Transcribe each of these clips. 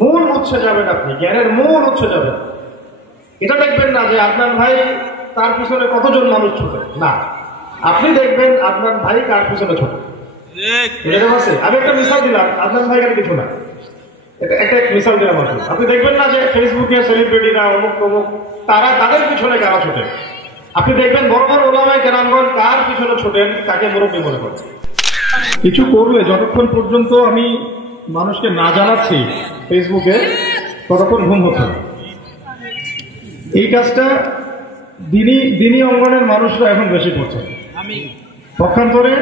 মূল উৎসে যাবেন, আপনি জ্ঞানের মূল উৎসে যাবেন। এটা দেখবেন না যে আপনার ভাই তার পিছনে কতজন মানুষ ছোটে, না, আপনি দেখবেন আপনার ভাই কার পিছনে ছোটে। আমি একটা মিসাল দিলাম, আপনার ভাই কার কিছু না, একটা মিসাল দিলাম। আপনি দেখবেন না যে ফেসবুকে সেলিব্রিটিরা অমুক তমুক তারা তাদের পিছনে কারা ছোটে। আপনি দেখবেন বড় বড় ওলামায়ে কেরামগণ কার পিছনে ছোটেন, তাকে মুরব্বী মনে করেন। কিছু করলে যতক্ষণ পর্যন্ত আমি মানুষকে না জানাচ্ছি ফেসবুকে, ততক্ষণ ঘুম হচ্ছে না। এই কাজটা দিনী অঙ্গনের মানুষরা এখন বেশি করছে। পক্ষান্তরে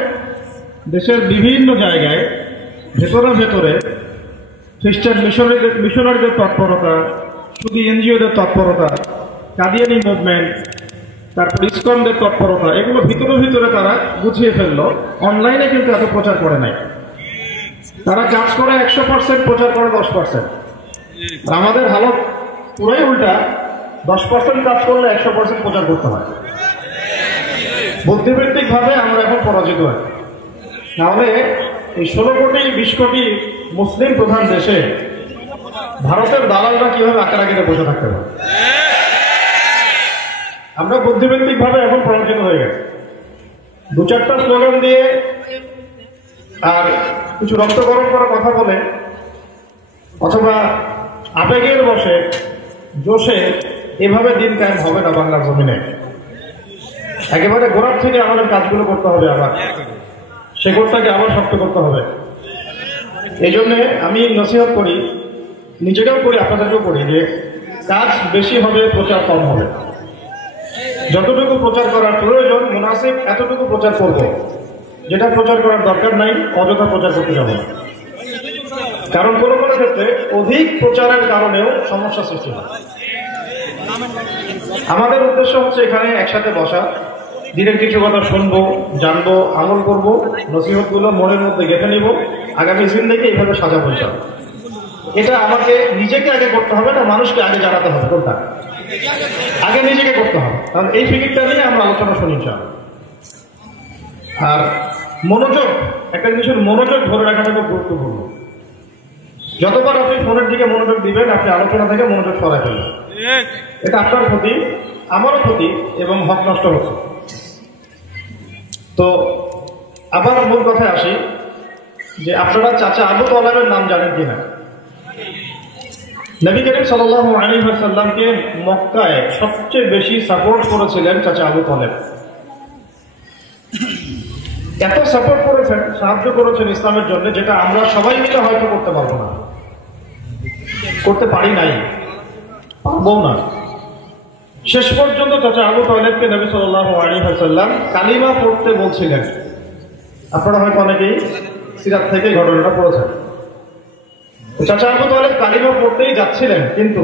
দেশের বিভিন্ন জায়গায় ভেতরে খ্রিস্টান মিশনারিদের তৎপরতা, শুধু এনজিওদের তৎপরতা, কাদিয়ানি মুভমেন্ট, তারপর ইসকনদের তৎপরতা, এগুলো ভিতরে তারা গুছিয়ে ফেললো। অনলাইনে কিন্তু এত প্রচার করে নাই। তারা কাজ করে 100%, প্রচার করে 10%। আমাদের হালত পুরাই উল্টা, 10% কাজ করলে 100% প্রচার করতে হয়। বুদ্ধিবৃত্তিক ভাবে আমরা এখন পরাজিত হয়। তাহলে এই 16 কোটি 20 কোটি মুসলিম প্রধান দেশে ভারতের দালালরা কিভাবে আকারাগিতে বসে থাকতে পারে? আমরা বুদ্ধিবৃত্তিক ভাবে এখন পরাজিত হয়ে গেছে। 2-4টা স্লোগান দিয়ে আর কিছু রক্ত গরম করার কথা বলে, অথবা আবেগের বসে জোশে এভাবে দিন কায়েম হবে না বাংলার জমিনে। একেবারে গোড়ার থেকে আমাদের কাজগুলো করতে হবে, আবার শেকড়টাকে আবার শক্ত করতে হবে। এই জন্যে আমি নসিহত করি, নিজেকেও করি, আপনাদেরকেও করি, যে কাজ বেশি হবে, প্রচার কম হবে। যতটুকু প্রচার করার প্রয়োজন মুনাসিব এতটুকু প্রচার করব, যেটা প্রচার করার দরকার নাই অযথা প্রচার করতে যাব না। কারণ কোনো ক্ষেত্রে অধিক প্রচারের কারণেও সমস্যা সৃষ্টি হয়। আমাদের উদ্দেশ্য হচ্ছে এখানে একসাথে বসা, দিনের কিছু কথা শুনবো, জানবো, আমল করবো, নসিহতগুলো মনের মধ্যে গেঁথে নিব, আগামী জিন্দেগি এইভাবে সাজাবো ইনশাআল্লাহ। এটা আমাকে নিজেকে আগে করতে হবে না, মানুষকে আগে জানাতে হবে। কোনটা? আগে নিজেকে করতে হবে। কারণ এই ফিকিরটা নিয়ে আমরা আলোচনা শুনি ইনশাআল্লাহ। আর মনোযোগ, একটা জিনিসের মনোযোগ ধরে রাখাটা খুব গুরুত্বপূর্ণ। যতবার আপনি ফোনের দিকে মনোযোগ দিবেন, আপনি আলোচনা থেকে মনোযোগ সরাই ফেলবেন। এটা আপনার ক্ষতি, আমারও ক্ষতি, এবং হক নষ্ট হচ্ছে। তো আবার মূল কথায় আসি, যে আপনারা চাচা আবু তালেবের নাম জানেন কিনা? নবী করিম সাল্লাল্লাহু আলাইহি ওয়াসাল্লামকে মক্কায় সবচেয়ে বেশি সাপোর্ট করেছিলেন চাচা আবু তালেব। এত সাপোর্ট করেছেন, সাহায্য করেছেন ইসলামের জন্য, যেটা আমরা সবাই মিলে হয়তো করতে পারবো না, করতে পারি নাই, পারবো না। শেষ পর্যন্ত চাচা আবু তালেবকে নবী সাল্লাল্লাহু আলাইহি ওয়াসাল্লাম কালিমা পড়তে বলছিলেন। আপনারা হয়তো অনেকেই সিরাত থেকে ঘটনাটা পড়েছেন। চাচা আবু তালেব কালিমা পড়তেই যাচ্ছিলেন, কিন্তু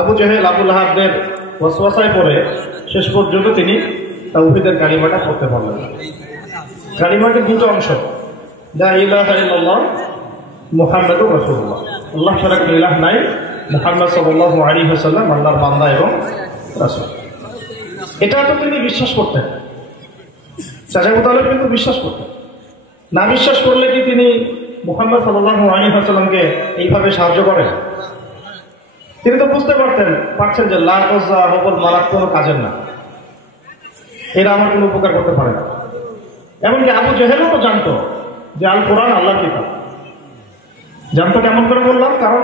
আবু জেহেল, আবু লাহাবদের ওয়াসওয়াসায় পড়ে শেষ পর্যন্ত তিনি তাওহীদের কালিমাটা পড়তে পারলেন। কালিমাটির দুটো অংশ, লা ইলাহা ইল্লাল্লাহ মুহাম্মাদুর রাসূলুল্লাহ, আল্লাহ ছাড়া কোনো ইলাহ নাই, মুহাম্মদ সাল্লাল্লাহু আলাইহি ওয়াসাল্লাম আল্লাহর বান্দা এবং রাসূল। এটা তো তিনি বিশ্বাস করতেন, চাচা আবু তালেব কিন্তু বিশ্বাস করতেন। না বিশ্বাস করলে কি তিনি মুহাম্মদ সাল্লাল্লাহু আলাইহি ওয়াসাল্লামকে এইভাবে সাহায্য করেন? তিনি তো বুঝতে পারছেন যে লাত উজ্জা হবল মালাত কোনো কাজের না, এরা আমার কোনো উপকার করতে পারে না। এমনকি আবু জেহেলও তো জানতো যে আল কোরআন আল্লাহর কিতাব। জানতো কেমন করে বললাম? কারণ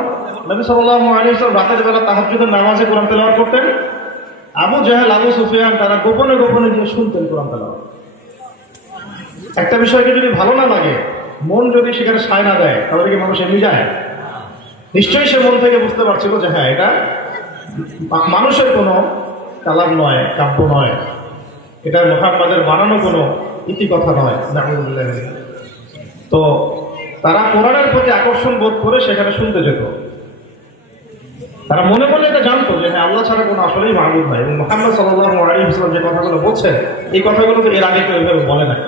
নবী সাল্লাল্লাহু আলাইহি ওয়াসাল্লাম রাতের বেলা তাহাজ্জুদের নামাজে কোরআন তেলাওয়াত করতেন। আবু জেহেল, আবু সুফিয়ান তারা গোপনে গোপনে গিয়ে শুনতেন কোরআন তেলাওয়াত। একটা বিষয়কে যদি ভালো না লাগে, মন যদি সেখানে সায় না দেয়, তাহলে কি মানুষ এমনি যায়? নিশ্চয়ই সে মন থেকে বুঝতে পারছিল যে হ্যাঁ, এটা মানুষের কোনো কালাম নয়, কাব্য নয়, এটা মুহাম্মাদের বানানো কোনো ইতিকথা নয়। তো তারা কোরআনের প্রতি আকর্ষণ বোধ করে সেখানে শুনতে যেত। তারা মনে মনে এটা জানতো যে হ্যাঁ, আল্লাহ ছাড়া কোনো আসলেই মাহবুব নাই, এবং মুহাম্মদ সাল্লাল্লাহু আলাইহি ওয়াসাল্লাম যে কথাগুলো বলছেন, এই কথাগুলো তো এর আগে কেউ এভাবে বলে নাই।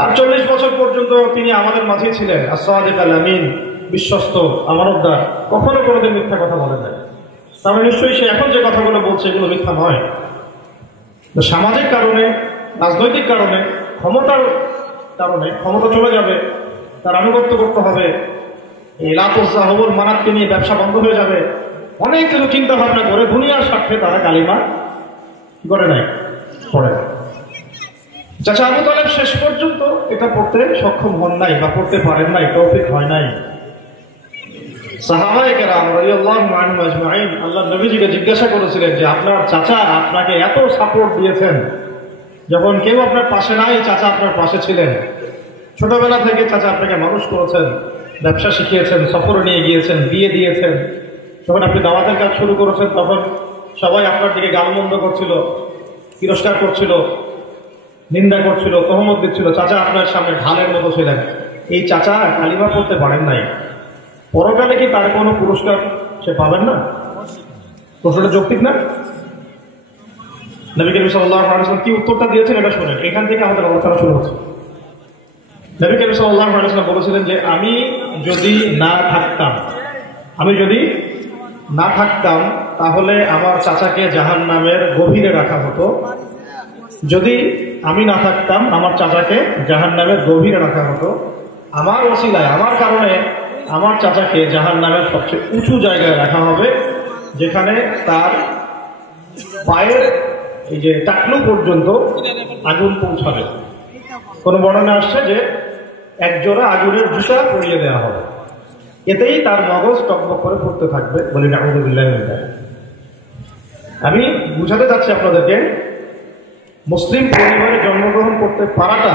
আর 40 বছর পর্যন্ত তিনি আমাদের মাঝেই ছিলেন, as-সাদিক আল-আমিন, বিশ্বস্ত, আমানতদার, কখনো কোনোদিন মিথ্যা কথা বলে নাই। তাহলে নিশ্চয়ই সে এখন যে কথাগুলো বলছে এগুলো মিথ্যা নয়। সামাজিক কারণে, রাজনৈতিক কারণে, ক্ষমতার কারণে, ক্ষমতা চলে যাবে, তার আনুগত্য করতে হবে, এই লাতুসাহবুল মানাতকে নিয়ে ব্যবসা বন্ধ হয়ে যাবে, অনেক কিছু চিন্তা ভাবনা করে দুনিয়ার স্বার্থে তারা কালিমা কি করে নাই, পড়ে না। চাচা আবু তালেব শেষ পর্যন্ত এটা পড়তে সক্ষম হন নাই বা পড়তে পারেন নাই, তৌফিক হয় নাই। সাহাবায়ে কেরাম রাদিয়াল্লাহু আনহুম আজমাইন আল্লাহর নবীজিকে জিজ্ঞাসা করেছিলেন যে আপনার চাচা আপনাকে এত সাপোর্ট দিয়েছেন, যখন কেউ আপনার পাশে নাই চাচা আপনার পাশে ছিলেন, ছোটবেলা থেকে চাচা আপনাকে মানুষ করেছেন, ব্যবসা শিখিয়েছেন, সফরে নিয়ে গিয়েছেন, বিয়ে দিয়েছেন, যখন আপনি দাওয়াতের কাজ শুরু করেছেন তখন সবাই আপনার দিকে গালমন্দ করছিল, তিরস্কার করছিল, নিন্দা করছিল, তহমত দিচ্ছিল, চাচা আপনার সামনে ঢালের মতো ছিলেন। এই চাচা কালিমা পড়তে পারেন নাই, পরকালে কি তার কোনো পুরস্কার সে পাবেন না? প্রশ্নটা যৌক্তিক না? নবী করিম সাল্লাল্লাহু আলাইহি ওয়াসাল্লাম কি উত্তরটা দিয়েছেন এটা শুনেন, এখান থেকে আমাদের আলোচনা শুরু হচ্ছে। নবী করিম সাল্লাল্লাহু আলাইহি ওয়াসাল্লাম বলেছিলেন যে আমি যদি না থাকতাম তাহলে আমার চাচাকে জাহান্নামের গভীরে রাখা হতো। যদি আমি না থাকতাম আমার চাচাকে জাহান্নামের গভীরে রাখা হতো। আমার ওসিলায়, আমার কারণে আমার চাচাকে জাহান্নামের সবচেয়ে উঁচু জায়গায় রাখা হবে, যেখানে তার পায়ের এই যে টাকলু পর্যন্ত আগুন পৌঁছাবে। কোন বর্ণনা আসছে যে একজোড়া আগুনের জুতা পরিয়ে দেওয়া হবে, এতেই তার মগজ টকবক করে পড়তে থাকবে। বলি নাউযুবিল্লাহি মিন যালিক। আমি বুঝাতে চাচ্ছি আপনাদেরকে, মুসলিম পরিবারে জন্মগ্রহণ করতে পারাটা,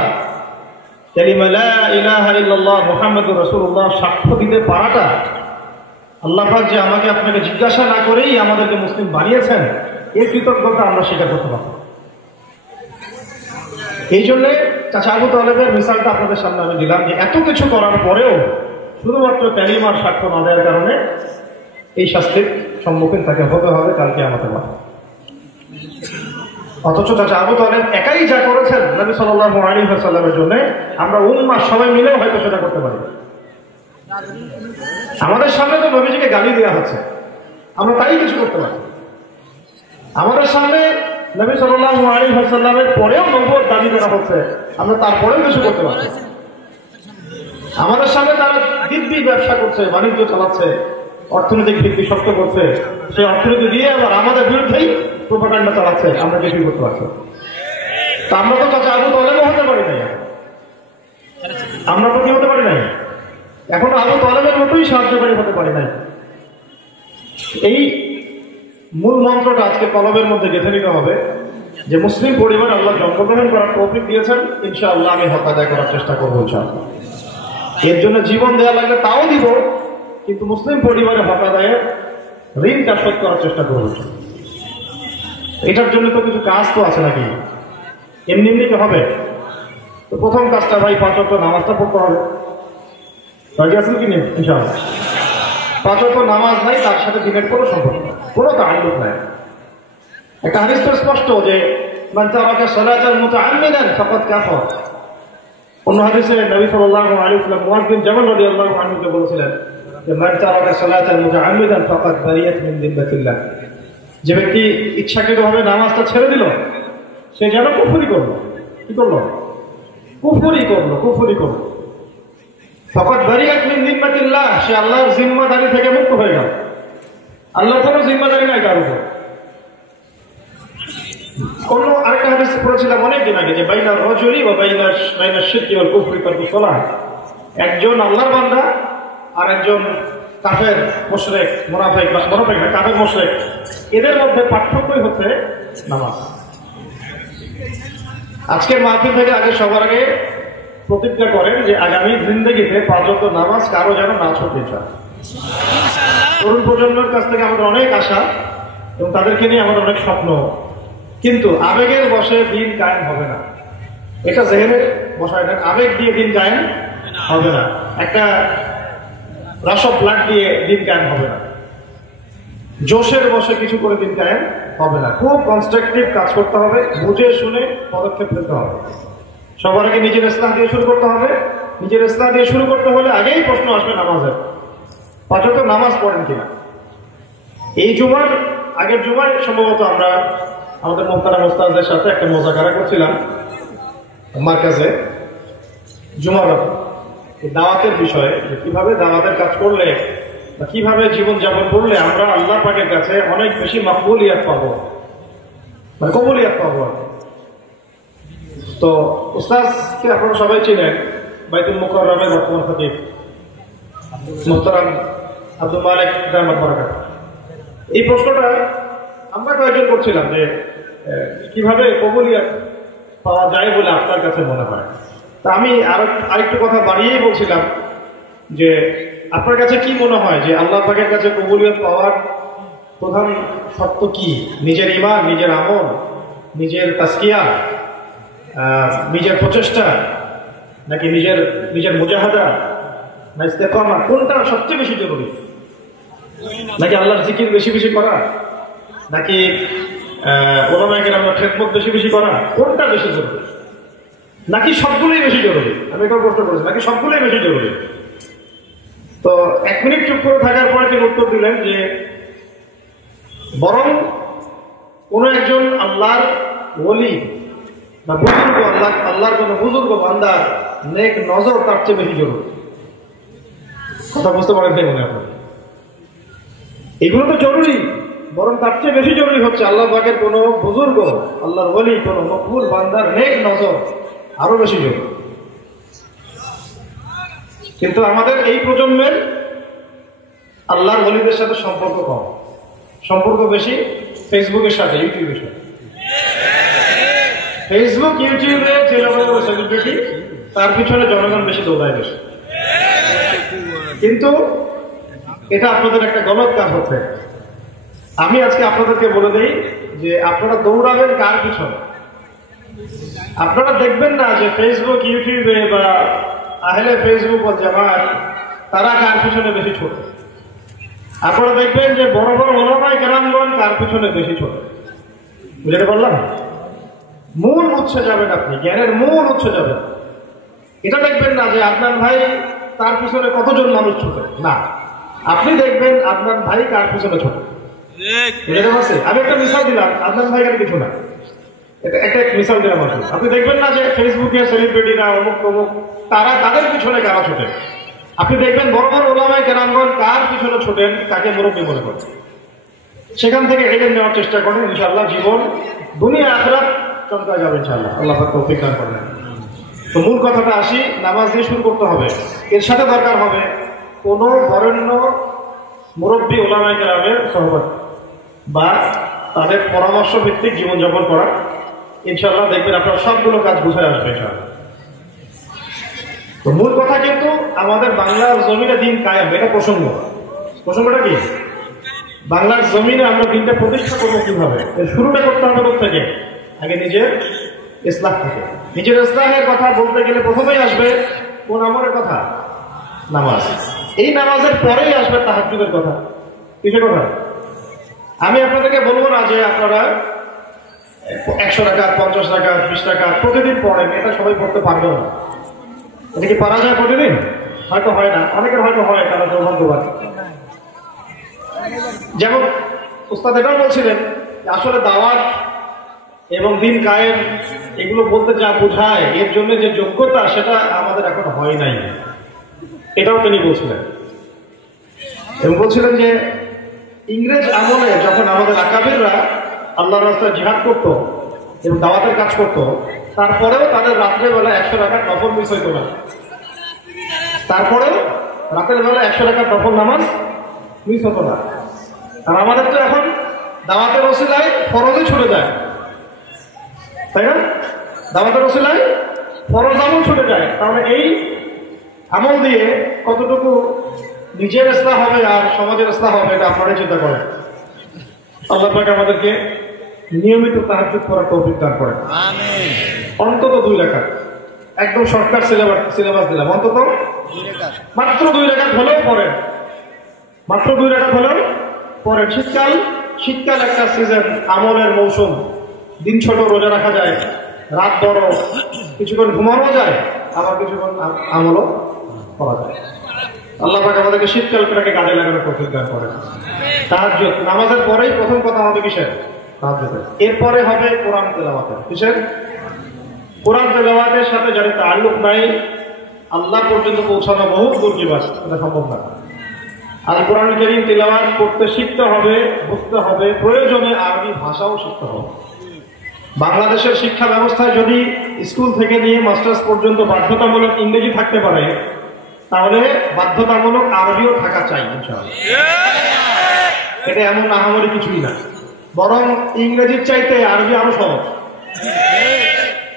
কালিমা লা ইলাহা ইল্লাল্লাহ মুহাম্মাদুর রাসূলুল্লাহ সাক্ষ্য দিতে পারাটা, আল্লাহ পাক যে আমাকে আপনাকে জিজ্ঞাসা না করেই আমাদেরকে মুসলিম বানিয়েছেন, এর কৃতজ্ঞতা আমরা স্বীকার করতে পারব। এই জন্যে চাচা আবু তালেবের মিসালটা আপনাদের সামনে আমি দিলাম যে এত কিছু করার পরেও শুধুমাত্র কালিমার সাক্ষ্য না দেওয়ার কারণে এই শাস্তির সম্মুখীন তাকে হতে হবে কালকে আমাদের মাঠে। অথচ চাচা আবু তালেব একাই যা করেছেন নবী সাল্লাল্লাহু আলাইহি ওয়াসাল্লামের জন্য, আমরা উম্মাহ সবাই মিলেও হয়তো সেটা করতে পারি। আমাদের সামনে তো নবীজিকে গালি দেওয়া হচ্ছে, আমরা তাই কিছু করতে পারি। আমাদের সামনে নবী সাল্লাল্লাহু আলাইহি ওয়াসাল্লামের পরেও নবুয়ত দাবি করা হচ্ছে, আমরা তারপরেও কিছু করতে পারছি। আমাদের সামনে তারা দিব্যি ব্যবসা করছে, বাণিজ্য চালাচ্ছে, অর্থনৈতিক ভিত্তি শক্ত করছে, সেই অর্থনীতি দিয়ে আবার আমাদের বিরুদ্ধেই প্রোপাগান্ডা চালাচ্ছে, আমরা কিছুই করতে পারছি। তা আমরা তো চাচা আবু তালেবও হতে পারি নাই, আমরা তো কি হতে পারি নাই, এখন আবু তালেবের মতোই সাহায্যকারী হতে পারি নাই। এই মূল মন্ত্রটা আজকে কলবের মধ্যে গেঁথে নিতে হবে যে মুসলিম পরিবার আল্লাহ জন্মগ্রহণ করার তৌফিক দিয়েছেন, ইনশাআল্লাহ আমি হক আদায় করার চেষ্টা করবো ইনশাআল্লাহ। এর জন্য জীবন দেওয়া লাগলে তাও দিব, কিন্তু মুসলিম পরিবারে হক আদায়ের ঋণটা শোধ করার চেষ্টা করবো। এটার জন্য তো কিছু কাজ তো আছে নাকি, এমনি এমনি কি হবে? তো প্রথম কাজটা ভাই 5 ওয়াক্ত নামাজটা পড়তে হবে। রাজি আছেন কি নেই? ইনশাআল্লাহ 5 ওয়াক্ত নামাজ নাই, তার সাথে দিনের কোনো সম্পর্ক নাই, কোনো তাআল্লুক নাই। একটা হাদিস তো স্পষ্ট যে মান তারাকা সালাতাল মুতাআম্মিদান ফাকাদ কাফার। অন্য হাদিসে নবী সাল্লাল্লাহু আলাইহি ওয়াসাল্লাম মুআয বিন জাবাল রাদিয়াল্লাহু আনহুকে বলেছিলেন যে মান তারাকা সালাতাল মুতাআম্মিদান ফাকাদ বারিয়াত মিন যিম্মাতিল্লাহ। যে ব্যক্তি ইচ্ছাকৃতভাবে নামাজটা ছেড়ে দিল, সে যেন কুফরি করলো। কি করলো? কুফরি করলো। ফাকাদ বারিয়াত মিন যিম্মাতিল্লাহ, সে আল্লাহর জিম্মাদারি থেকে মুক্ত হয়ে গেল। আল্লাহর কোনো জিম্মাদারি নাই তার উপর। অন্য আরেকটা হাদিস পড়েছিলাম অনেকদিন আগে যে বাইনার রাজুলি ওয়া বাইনাশ শিরকি ওয়াল কুফরি তারকুস সালাহ। একজন আল্লাহর বান্দা আর একজন কাফের মুশরিক, মুনাফিক না কাফের মুশরিক, এদের মধ্যে পার্থক্যই হচ্ছে নামাজ। আজকের মাহফিল থেকে সবার আগে প্রতিজ্ঞা করেন যে আগামী জিন্দেগিতে 5 ওয়াক্ত নামাজ কারো যেন না ছুটে যায়। তরুণ প্রজন্মের কাছ থেকে আমাদের অনেক আশা এবং তাদেরকে নিয়ে আমাদের অনেক স্বপ্ন, কিন্তু আবেগের বশে দিন কায়েম হবে না। এটা জেহেনে বসায় নেন, আবেগ দিয়ে দিন কায়েম হবে না, একটা রাশ অফ ব্লাড দিয়ে দিন কায়েম হবে না, জোশের বশে কিছু করে দিন কায়েম হবে না। খুব কনস্ট্রাকটিভ কাজ করতে হবে, বুঝে শুনে পদক্ষেপ নিতে হবে। সবার আগে নিজের ইসলাহ দিয়ে শুরু করতে হবে। নিজের ইসলাহ দিয়ে শুরু করতে হলে আগেই প্রশ্ন আসবে নামাজের, 5 ওয়াক্ত নামাজ পড়েন কিনা। এই জুমার আগের জুমায় সম্ভবত আমরা আমাদের মুহতারাম ওস্তাদের সাথে একটা মোজাকারা করছিলাম মার্কাজে জুমার রাতে। দাওয়াতের বিষয়ে, কিভাবে দাওয়াতের কাজ করলে বা কিভাবে জীবনযাপন করলে আমরা আল্লাহ পাকের কাছে অনেক বেশি মাকবুলিয়াত পাবো, মানে কবুলিয়াত পাবো। তো উস্তাদকে আপনারা সবাই চিনেন, বাইতুল মুকাররমের বর্তমান খতিব মুহতারাম আব্দুল মালিক দামাত বারাকাত। এই প্রশ্নটা আমরা কয়েকজন করছিলাম যে কিভাবে কবুলিয়াত পাওয়া যায় বলে আপনার কাছে মনে হয়। তা আমি আরেকটু কথা বাড়িয়েই বলছিলাম যে আপনার কাছে কি মনে হয় যে আল্লাহ পাকের কাছে কবুলিয়ত পাওয়ার প্রধান শর্ত কি? নিজের ঈমান, নিজের আমল, নিজের তাসকিয়া, নিজের প্রচেষ্টা, নাকি নিজের মুজাহাদা, না ইস্তেকামা? কোনটা সবচেয়ে বেশি জরুরি? নাকি আল্লাহর জিকির বেশি বেশি করা, নাকি ওলামায়ে কেরামের খেদমত বেশি বেশি করা? কোনটা বেশি জরুরি? নাকি সবগুলোই বেশি জরুরি? আমি একটা প্রশ্ন করেছি, নাকি সবগুলোই বেশি জরুরি? তো 1 মিনিট চুপ করে থাকার পরে তিনি উত্তর দিলেন যে বরং কোন একজন আল্লাহর ওলি বা বুজুর্গ, আল্লাহর কোন বুজুর্গ বান্দার নেক নজর তার চেয়ে বেশি জরুরি। কথা বুঝতে পারেন তাই মনে আপনার? এগুলো তো জরুরি, বরং তার চেয়ে বেশি জরুরি হচ্ছে আল্লাহ পাকের কোন বুজুর্গ, আল্লাহর ওলি, কোন মকবুল বান্দার নেক নজর আরো বেশি জরুরি। কিন্তু আমাদের এই প্রজন্মের আল্লাহর ওলিদের সাথে সম্পর্ক কম, সম্পর্ক বেশি ফেসবুকের সাথে, ইউটিউবের সাথে। ফেসবুক, ইউটিউবে যে সেলিব্রিটি, তার পিছনে জনগণ বেশি দৌড়ায় বেশি। কিন্তু এটা আপনাদের একটা গলত কাজ হচ্ছে। আমি আজকে আপনাদেরকে বলে দিই যে আপনারা দৌড়াবেন কার পিছনে? আপনারা দেখবেন না যে ফেসবুক, ইউটিউবে বা আহলে ফেসবুক ও জামাত তারা কার পিছনে বেশি ছোটে। আপনারা দেখবেন যে বড় বড় ওলামায়ে কেরামগণ কার পিছনে বেশি ছোটে। বুঝতে পারলাম? মূল উৎসে যাবেন আপনি, জ্ঞানের মূল উৎসে যাবেন। এটা দেখবেন না যে আদনান ভাই তার পিছনে কতজন মানুষ ছোটে, না, আপনি দেখবেন আদনান ভাই কার পিছনে ছোটে। বুঝতে পারছেন? আমি একটা মিসাল দিলাম, আদনান ভাই কার কিছু না, একটা মিসাল দিলাম। আপনি দেখবেন না যে ফেসবুকে সেলিব্রিটিরা অমুক অমুক তারা তাদের পিছনে কারা ছোটেন। আপনি দেখবেন বড় বড় ওলামায়ে কেরামগণ কার পিছনে ছোটেন, কাকে মুরব্বী মনে করেন। সেখান থেকে ইলম নেওয়ার চেষ্টা করেন, ইনশাআল্লাহ জীবন দুনিয়া আখিরাত চমকায় যাবে ইনশাআল্লাহ। আল্লাহ পাক তৌফিক দান করেন। তো মূল কথাটা আসি, নামাজ দিয়ে শুরু করতে হবে। এর সাথে দরকার হবে কোন বরেণ্য মুরব্বী ওলামায়ে কেরামের সহবত বা তাদের পরামর্শ ভিত্তিক জীবনযাপন করা। ইনশাআল্লাহ দেখবেন আপনার সবগুলো কাজ বুঝে আসবে ইনশাআল্লাহ। তো মূল কথা কিন্তু আমাদের বাংলার জমিনে দিন কায়েম, এটা প্রসঙ্গটা কি? বাংলার জমিনে আমরা দিনটা প্রতিষ্ঠা করবো কিভাবে? এর শুরুটা করতে হবে কোথেকে? আগে নিজের ইসলাহ থেকে। নিজের ইসলাহের কথা বলতে গেলে প্রথমেই আসবে কোন আমলের কথা? নামাজ। এই নামাজের পরেই আসবে তাহাজ্জুদের কথা। কিসের কথা? আমি আপনাদেরকে বলবো না যে আপনারা 100 রাকাত, 50 রাকাত, 20 রাকাত প্রতিদিন পড়েন, এটা সবাই পড়তে পারবে না। এটা কি পারা যায় প্রতিদিন? হয়তো হয় না, অনেকের হয়তো হয়, তারা সৌভাগ্যবান। যেমন উস্তাদ এটাও বলছিলেন আসলে দাওয়াত এবং দিন কায়েম এগুলো বলতে যা বোঝায়, এর জন্য যে যোগ্যতা সেটা আমাদের এখন হয় নাই, এটাও তিনি বলছিলেন। এবং বলছিলেন যে ইংরেজ আমলে যখন আমাদের আকাবিররা আল্লাহর রাস্তায় জিহাদ করতো এবং দাওয়াতের কাজ করতো, তারপরেও তাদের রাত্রেবেলা 100 রাকাত নফল মিস হইতো না। তারপরেও রাতের বেলা 100 রাকাত নফল নামাজ মিস হতো না। আর আমাদের তো এখন দাওয়াতের ওসিলায় ফরজই ছুটে যায়, তাই না? দাওয়াতের ওসিলায় ফরজ আমল ছুটে যায়। তাহলে এই আমল দিয়ে কতটুকু নিজের ইসলাহ হবে আর সমাজের ইসলাহ হবে, এটা আপনারাই চিন্তা করেন। আল্লাহ পাক আমাদেরকে নিয়মিত তাহাজ্জুদ করার তৌফিক দান করেন। আমিন। অন্তত 2 রাকাত, একদম শর্টকাট সিলেবাস দিলাম, অন্তত মাত্র 2 রাকাত হলেও পড়েন, মাত্র 2 রাকাত হলেও পড়েন। শীতকাল একটা সিজন, আমলের মৌসুম। দিন ছোট, রোজা রাখা যায়, রাত বড়, কিছুক্ষণ ঘুমানো যায়, আবার কিছুক্ষণ আমলও করা যায়। আল্লাহ পাক আমাদেরকে শীতকালটাকে কাজে লাগানোর তৌফিক দান করেন। তাহাজ্জুদ নামাজের পরেই প্রথম কথা হবে কিসের? তাহাজ্জুদের। এরপরে হবে কোরআন তেলাওয়াতের। কিসের? কোরআন তেলাওয়াতের সাথে যাদের তাআল্লুক নাই, আল্লাহ পর্যন্ত পৌঁছানো বহু দূর জীবাস, এটা সম্ভব না। আর কোরআন কারীম তিলাওয়াত করতে শিখতে হবে, বুঝতে হবে, প্রয়োজনে আরবি ভাষাও শিখতে হবে। বাংলাদেশের শিক্ষা ব্যবস্থায় যদি স্কুল থেকে নিয়ে মাস্টার্স পর্যন্ত বাধ্যতামূলক ইংরেজি থাকতে পারে, তাহলে বাধ্যতামূলক আরবিও থাকা চাই ইনশাআল্লাহ। এটা এমন আহামরি কিছুই না, বরং ইংরেজির চাইতে আরবি আরো সহজ।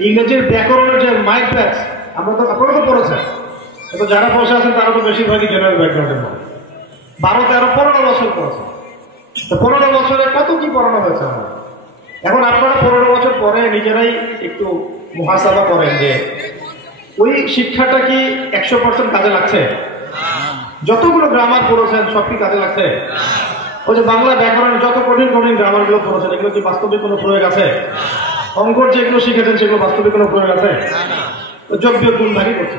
ইংরেজির ব্যাকরণের যে মাইক ব্যাচ, আপনারা তো পড়েছেন, কিন্তু যারা বসে আছেন তারা তো বেশিরভাগই জেনারেল ব্যাকগ্রাউন্ডের মধ্যে 12, 13, 15 বছর পড়েছে। তো 15 বছরে কত কি পড়ানো হয়েছে আমরা। এখন আপনারা 15 বছর পরে নিজেরাই একটু মুহাসাবা করেন যে ওই শিক্ষাটা কি 100% কাজে লাগছে? যতগুলো গ্রামার পড়েছেন সব কি কাজে লাগছে? ওই যে বাংলা ব্যাকরণের যত কঠিন কঠিন গ্রামার গুলো পড়েছেন, এগুলো কি বাস্তবিক কোনো প্রয়োগ আছে? অঙ্কর যেগুলো শিখেছেন সেগুলো বাস্তবিক কোনো প্রয়োগ আছে? যোগ্য গুণধারী করছে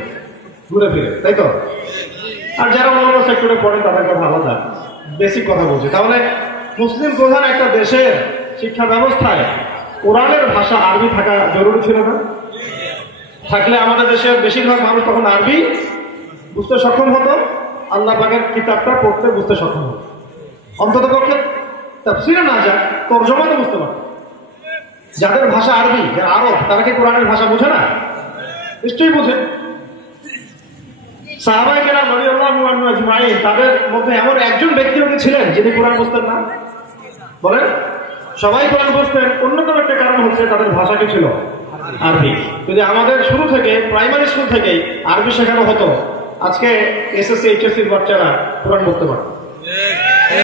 ঘুরে ফিরে, তাই তো? আর যারা অন্যান্য সেক্টরে পড়েন তাদের কথা আলাদা, বেসিক কথা বলছে। তাহলে মুসলিম প্রধান একটা দেশের শিক্ষা ব্যবস্থায় কোরআনের ভাষা আরবি থাকা জরুরি ছিল না? থাকলে আমাদের দেশের বেশিরভাগ মানুষ তখন আরবি বুঝতে সক্ষম হতো, আল্লাহ পাকের কিতাবটা পড়তে বুঝতে সক্ষম হতো। অন্তত পক্ষে তাফসিরে না যায় তরজমা তো বুঝতে পারত। যাদের ভাষা আরবি, যারা আরব, তারা কি কোরআনের ভাষা বোঝে না? নিশ্চয়ই বোঝে। সাহাবায়ে কেরাম রাদিয়াল্লাহু আনহুম আজমাইন, তাদের মধ্যে এমন একজন ব্যক্তিও কি ছিলেন যিনি কোরআন বুঝতেন না? বলেন, সবাই কোরআন বুঝতেন। অন্যতম একটা কারণ হচ্ছে তাদের ভাষা কি ছিল? আরবি। যদি আমাদের শুরু থেকে প্রাইমারি স্কুল থেকেই আরবি শেখানো হতো, আজকে এসএসসি এইচএসসির বাচ্চারা কোরআন বুঝতে পারত।